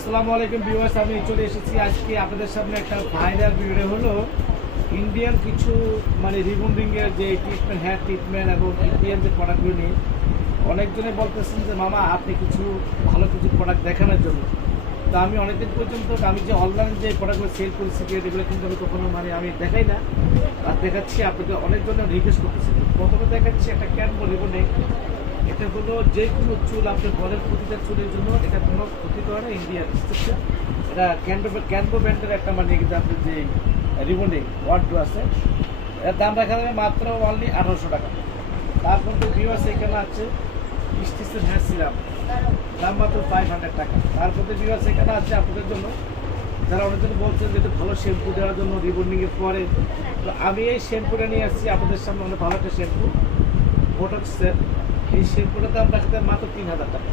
আসসালামু আলাইকুম ভিউয়ার্স, আমি চলে এসেছি আজকে আপনাদের সামনে একটা ভাইরাল ভিডিও হলো ইন্ডিয়ান কিছু রিবন্ডিংয়ের যে ট্রিটমেন্ট, হেয়ার ট্রিটমেন্ট এবং ইন্ডিয়ান যে প্রোডাক্টগুলো নিয়ে অনেকজনে বলতেছেন যে মামা আপনি কিছু ভালো কিছু প্রোডাক্ট দেখানোর জন্য। তো আমি অনেকদিন পর্যন্ত আমি যে অনলাইন যে প্রোডাক্টগুলো সেল করি সিক্রেট এগুলো কিন্তু আমি কখনো আমি দেখাই না, আর দেখাচ্ছি আপনাদের অনেকজনের রিকোয়েস্ট করতেছি। প্রথমে দেখাচ্ছি একটা ক্যানভো রিবন্ডিং। এটা হলো যে কোনো চুল আপনি বলেন প্রতিটা চুলের জন্য এটা কোনো ক্ষতি করে না। ইন্ডিয়ান এটা ক্যানভো ব্র্যান্ডের একটা কিন্তু আপনার যে রিবন্ডিং ওয়ার্ড আছে, এর দাম রাখা যাবে মাত্র অনলি 1800 টাকা। তারপর তো ভিউয়ার্স এখানে আছে স্টিচের হেয়ার সিরাম, দাম মাত্র 500 টাকা। তারপর তো ভিউয়ার্স এখানে আছে আপনাদের জন্য যারা অনেকজন বলছেন যে ভালো শ্যাম্পু দেওয়ার জন্য রিবন্ডিংয়ের পরে, তো আমি এই শ্যাম্পুটা নিয়ে আসছি আপনাদের সামনে। অনেক ভালো একটা শ্যাম্পু বোটক্সের, এই শ্যাম্পুটার দাম রাখতে মাত্র 3000 টাকা।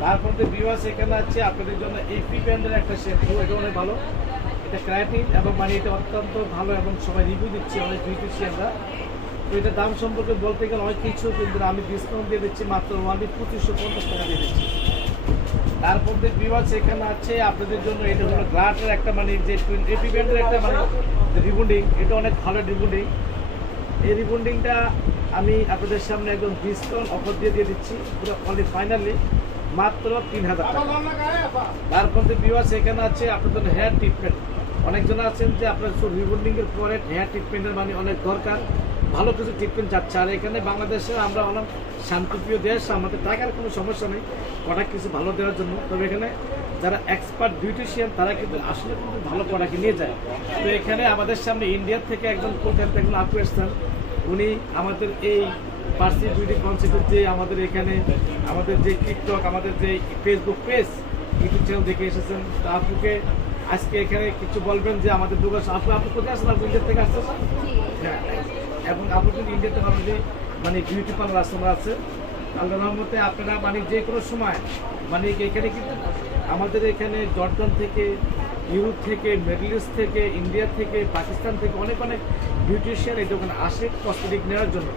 তারপর তো ভিউয়ার্স এখানে আছে আপনাদের জন্য এপি ব্র্যান্ডের একটা শ্যাম্পু, এটা অনেক ভালো, এটা ক্রায়োটিন এবং এটা অত্যন্ত ভালো এবং সবাই রিভিউ দিচ্ছে অনেক বিউটিশিয়ানরা। তো এটার দাম সম্পর্কে বলতে গেলে অনেক কিছু, কিন্তু আমি ডিসকাউন্ট দিয়ে দিচ্ছি মাত্র অনলি 2550 টাকা দিয়ে দিচ্ছি। তারপর যে ভিউয়ার্স এখানে আছে আপনাদের জন্য এটা হলো গ্লাটের একটা যে এপি ব্র্যান্ডের একটা রিবন্ডিং, এটা অনেক ভালো রিবন্ডিং। এই রিবন্ডিংটা আমি আপনাদের সামনে একদম ডিসকাউন্ট অফার দিয়ে দিচ্ছি পুরো অনলি ফাইনালি মাত্র 3000 টাকা। তারপর যে ভিউয়ার্স এখানে আছে আপনাদের হেয়ার ট্রিটমেন্ট। অনেকজন আছেন যে আপনার রিবন্ডিংয়ের পরে হেয়ার ট্রিটমেন্টের অনেক দরকার, ভালো কিছু ট্রিটমেন্ট যাচ্ছে। আর এখানে বাংলাদেশে আমরা অনেক শান্তিপ্রিয় দেশ, আমাদের টাকার কোনো সমস্যা নেই প্রোডাক্ট কিছু ভালো দেওয়ার জন্য। তবে এখানে যারা এক্সপার্ট বিউটিশিয়ান তারা কিন্তু আসলে কিন্তু ভালো প্রোডাক্ট নিয়ে যায়। তো এখানে আমাদের সামনে ইন্ডিয়া থেকে একজন কোথায় একজন আপু এসছেন, উনি আমাদের এই পার্সি বিউটি কনসেপ্টের যে আমাদের এখানে আমাদের যে টিকটক, আমাদের যে ফেসবুক পেজ, ইউটিউব চ্যানেল দেখে এসেছেন। তো আপুকে আজকে এখানে কিছু বলবেন যে আমাদের দোকান আপু কোথায় আসছেন? আপনি ইন্ডিয়া থেকে আসছেন? হ্যাঁ, এবং আপনি কিন্তু ইন্ডিয়াতে আমাদের বিউটি পার্লার আশ্রম আছে। আল্লাহ রহমতে আপনারা যে কোনো সময় এখানে কিন্তু আমাদের এখানে জর্ডান থেকে, ইউরোপ থেকে, মিডল ইস্ট থেকে, ইন্ডিয়া থেকে, পাকিস্তান থেকে অনেক বিউটিশিয়ান এই দোকানে আসে কসমেটিক নেওয়ার জন্য,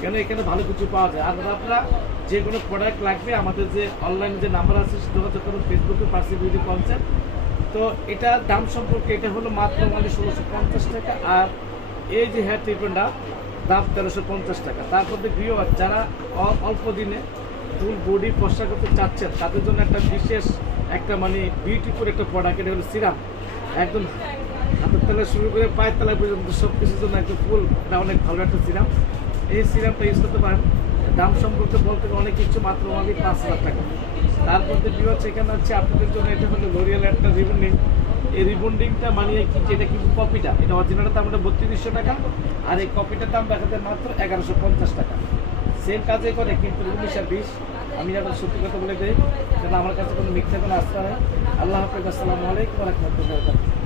কেন এখানে ভালো কিছু পাওয়া যায়। আর আপনারা যে কোনো প্রোডাক্ট লাগবে আমাদের যে অনলাইনে যে নাম্বার আছে সে যোগাযোগ করুন, ফেসবুকে পার্সি বিউটি কনসেপ্ট। তো এটা দাম সম্পর্কে এটা হলো মাত্র 1650 টাকা। আর এই যে হেয়ার ট্রিটমেন্টটা দাম 1350 টাকা। তারপর ভিউয়ার যারা অল্প দিনে ফুল বডি ফর্সা করতে চাচ্ছেন তাদের জন্য একটা বিশেষ একটা বিউটিফুল একটা প্রোডাক্ট, এটা হলো সিরাম। একদম হাতের তলা শুরু করে পায়ের তলা পর্যন্ত সব কিছুর জন্য একদম ফুল, এটা অনেক ভালো একটা সিরাম। এই সিরামটা ইউজ করতে পারেন। দাম সম্পর্কে বলতে অনেক কিছু, মাত্র 5000 টাকা। তারপর ভিউয়ার এখানে হচ্ছে আপনাদের জন্য এটা হলো লরিয়াল একটা রিবন্ডিং। এই রিবন্ডিংটা কি এটা কিন্তু কপিটা, এটা অরিজিনালটা দাম 3200 টাকা, আর এই কপিটার দাম দেখাতে মাত্র 1150 টাকা। সেম কাজে করে কিন্তু 19 আর 20। আমি এখন সত্যি কথা বলে দিই, যেন আমার কাছে কোনো মিথ্যা কোনো আস্থা নেই। আল্লাহ হাফেজ, আসসালামু আলাইকুম ওয়া রাহমাতুল্লাহি ওয়া বারাকাতুহু।